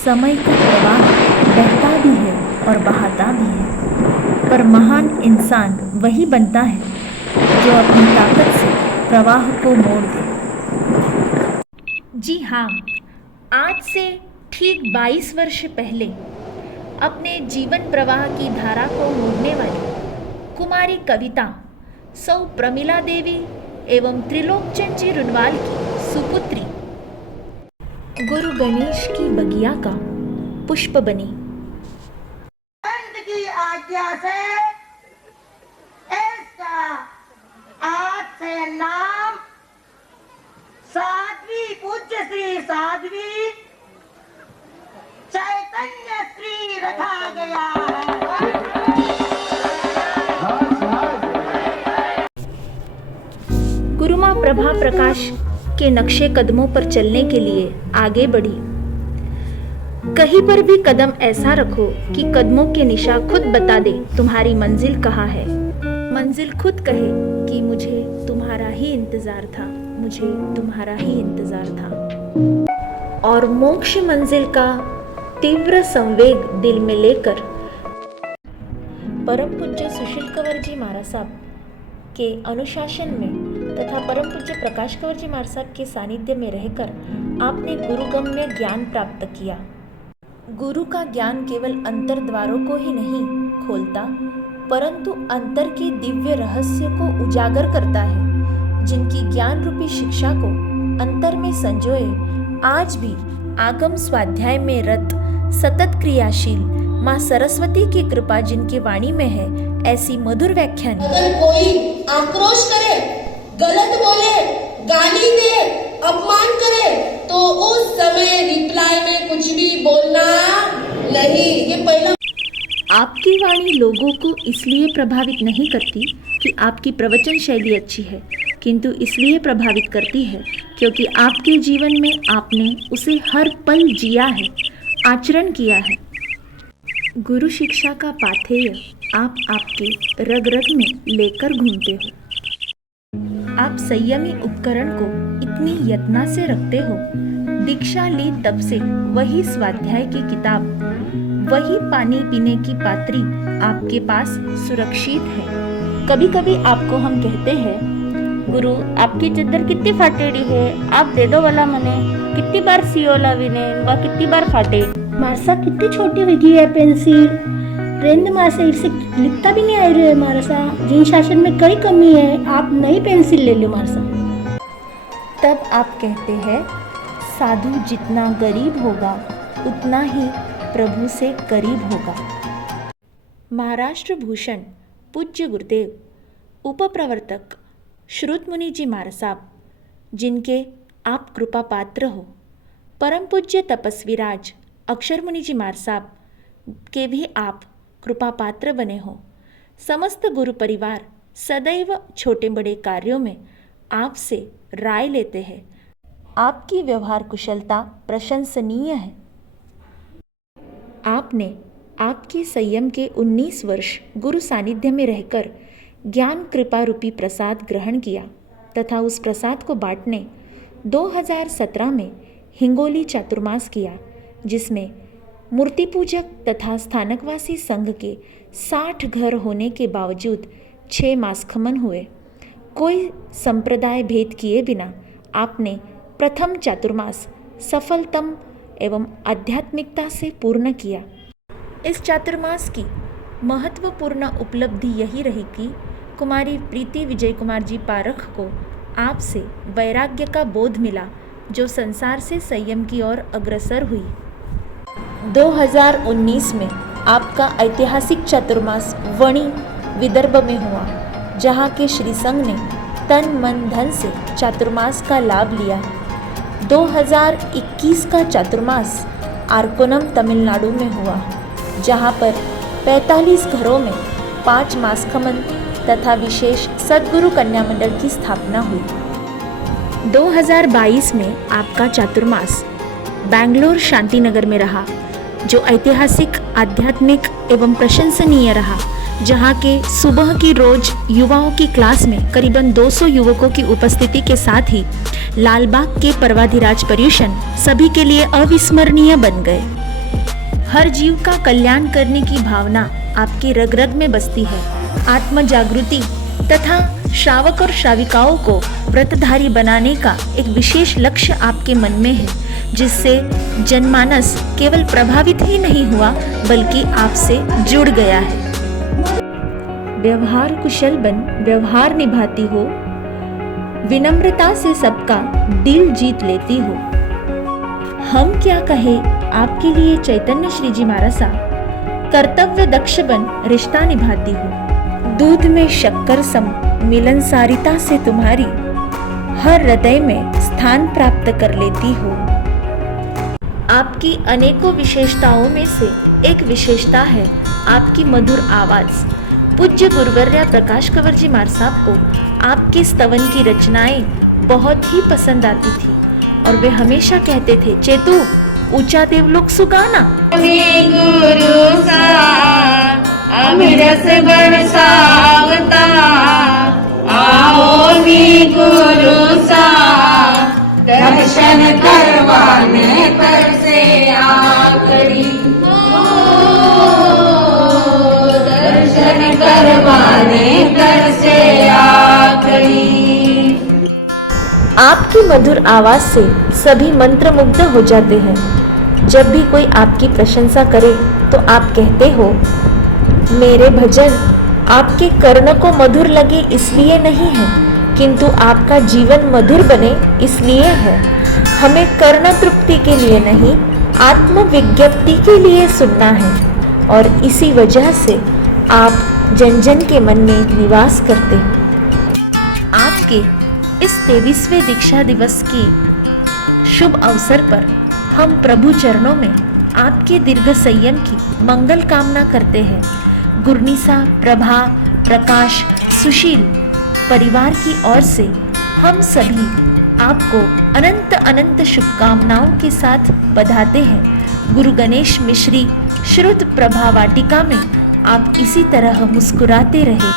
समय का प्रवाह बहता भी है और बहाता भी है, पर महान इंसान वही बनता है जो अपनी ताकत से प्रवाह को मोड़ दे। जी हाँ, आज से ठीक 22 वर्ष पहले अपने जीवन प्रवाह की धारा को मोड़ने वाली कुमारी कविता सौ प्रमिला देवी एवं त्रिलोकचंद जी रुनवाल की सुपुत्री गुरु गणेश की बगिया का पुष्प बनी। संत की आज्ञा से इसका आज से नाम साध्वी पूज्य श्री साध्वी चैतन्य श्री रखा गया है। गुरुमा प्रभा प्रकाश के नक्शे कदमों पर चलने के लिए आगे बढ़ी। कहीं पर भी कदम ऐसा रखो कि कदमों के निशा खुद बता दे तुम्हारी मंजिल कहाँ है। मंजिल खुद कहे कि मुझे तुम्हारा ही इंतजार था, मुझे तुम्हारा ही इंतजार था। और मोक्ष मंजिल का तीव्र संवेग दिल में लेकर परम पूज्य सुशील कंवर जी महाराज साहब के अनुशासन में तथा परम पूज्य प्रकाश कंवर जी महाराज साहब के सानिध्य में रहकर आपने गुरुगम्य ज्ञान प्राप्त किया। गुरु का ज्ञान केवल अंतर द्वारों को ही नहीं खोलता, परंतु अंतर के दिव्य रहस्य को उजागर करता है। जिनकी ज्ञान रूपी शिक्षा को अंतर में संजोए आज भी आगम स्वाध्याय में रत सतत क्रियाशील माँ सरस्वती की कृपा जिनकी वाणी में है, ऐसी मधुर व्याख्यान। अगर कोई आक्रोश करे, गलत बोले, गाली दे, अपमान करे, तो उस समय रिप्लाई में कुछ भी बोलना नहीं। ये पहला। आपकी वाणी लोगों को इसलिए प्रभावित नहीं करती कि आपकी प्रवचन शैली अच्छी है, किंतु इसलिए प्रभावित करती है क्योंकि आपके जीवन में आपने उसे हर पल जिया है, आचरण किया है। गुरु शिक्षा का पाथेय आप आपके रग रग में लेकर घूमते हो। आप संयमी उपकरण को इतनी यत्ना से रखते हो। दीक्षा ली तब से वही स्वाध्याय की किताब, वही पानी पीने की पात्री आपके पास सुरक्षित है। कभी कभी आपको हम कहते हैं, गुरु आपकी चद्दर कितनी फाटेड़ी है, आप दे दो वाला मने। कितनी बार सियो लावीने व कितनी बार फाटे। मारसा कितनी छोटी हो गई है पेंसिल, रेंद मारसा इससे लिखता भी नहीं आ रहा है मारसा। जिन शासन में कई कमी है, आप नई पेंसिल ले लो मारसा। तब आप कहते हैं, साधु जितना गरीब होगा उतना ही प्रभु से करीब होगा। महाराष्ट्र भूषण पूज्य गुरुदेव उपप्रवर्तक श्रुत मुनि जी महाराज साहब, जिनके आप कृपा पात्र हो, परम पूज्य तपस्वी राज अक्षर मुनि जी महाराज साहब के भी आप कृपा पात्र बने हो। समस्त गुरु परिवार सदैव छोटे बड़े कार्यों में आपसे राय लेते हैं। आपकी व्यवहार कुशलता प्रशंसनीय है। आपने आपके संयम के 19 वर्ष गुरु सानिध्य में रहकर ज्ञान कृपा रूपी प्रसाद ग्रहण किया तथा उस प्रसाद को बांटने 2017 में हिंगोली चातुर्मास किया, जिसमें मूर्ति पूजक तथा स्थानकवासी संघ के 60 घर होने के बावजूद 6 मासखमन हुए। कोई संप्रदाय भेद किए बिना आपने प्रथम चातुर्मास सफलतम एवं आध्यात्मिकता से पूर्ण किया। इस चातुर्मास की महत्वपूर्ण उपलब्धि यही रही कि कुमारी प्रीति विजय कुमार जी पारख को आपसे वैराग्य का बोध मिला, जो संसार से संयम की ओर अग्रसर हुई। 2019 में आपका ऐतिहासिक चातुर्मास वणी विदर्भ में हुआ, जहाँ के श्री संघ ने तन मन धन से चातुर्मास का लाभ लिया। 2021 का चातुर्मास आरकोनम तमिलनाडु में हुआ, जहाँ पर 45 घरों में 5 मासखमन तथा विशेष सद्गुरु कन्या मंडल की स्थापना हुई। 2022 में आपका चातुर्मास बेंगलोर शांतिनगर में रहा, जो ऐतिहासिक, आध्यात्मिक एवं प्रशंसनीय रहा, जहां के सुबह की रोज युवाओं की क्लास में करीबन 200 युवकों की उपस्थिति के साथ ही लालबाग के पर्वाधिराज पर्यूषण सभी के लिए अविस्मरणीय बन गए। हर जीव का कल्याण करने की भावना आपके रग रग में बसती है। आत्म जागृति तथा श्रावक और श्राविकाओं को व्रतधारी बनाने का एक विशेष लक्ष्य आपके मन में है, जिससे जनमानस केवल प्रभावित ही नहीं हुआ बल्कि आपसे जुड़ गया है। व्यवहार कुशल बन व्यवहार निभाती हो, विनम्रता से सबका दिल जीत लेती हो। हम क्या कहे आपके लिए चैतन्य श्री जी महाराज कर्तव्य दक्ष बन रिश्ता निभाती हो। दूध में शक्कर सम मिलनसारिता से तुम्हारी हर हृदय में स्थान प्राप्त कर लेती हो। आपकी अनेकों विशेषताओं में से एक विशेषता है आपकी मधुर आवाज। पूज्य गुरुवर्य प्रकाश कंवर जी महाराज साहब को आपके स्तवन की रचनाएं बहुत ही पसंद आती थी और वे हमेशा कहते थे, चेतू ऊंचा देवलोक सुगाना। गुरु सा अमरस बरसावता, आओ नी गुरु सा दर्शन करवाने पर से आकड़ी, दर्शन करवाने पर से आकड़ी। आपकी मधुर आवाज से सभी मंत्रमुग्ध हो जाते हैं। जब भी कोई आपकी प्रशंसा करे तो आप कहते हो, मेरे भजन आपके कर्ण को मधुर लगे इसलिए नहीं है, किंतु आपका जीवन मधुर बने इसलिए है। हमें कर्ण तृप्ति के लिए नहीं, आत्म विज्ञप्ति के लिए सुनना है और इसी वजह से आप जन जन के मन में निवास करते हैं। आपके इस 23वें दीक्षा दिवस की शुभ अवसर पर हम प्रभु चरणों में आपके दीर्घ संयम की मंगल कामना करते हैं। गुरनिसा, प्रभा, प्रकाश, सुशील परिवार की ओर से हम सभी आपको अनंत अनंत शुभकामनाओं के साथ बधाते हैं। गुरु गणेश मिश्री श्रुत प्रभा वाटिका में आप इसी तरह मुस्कुराते रहे।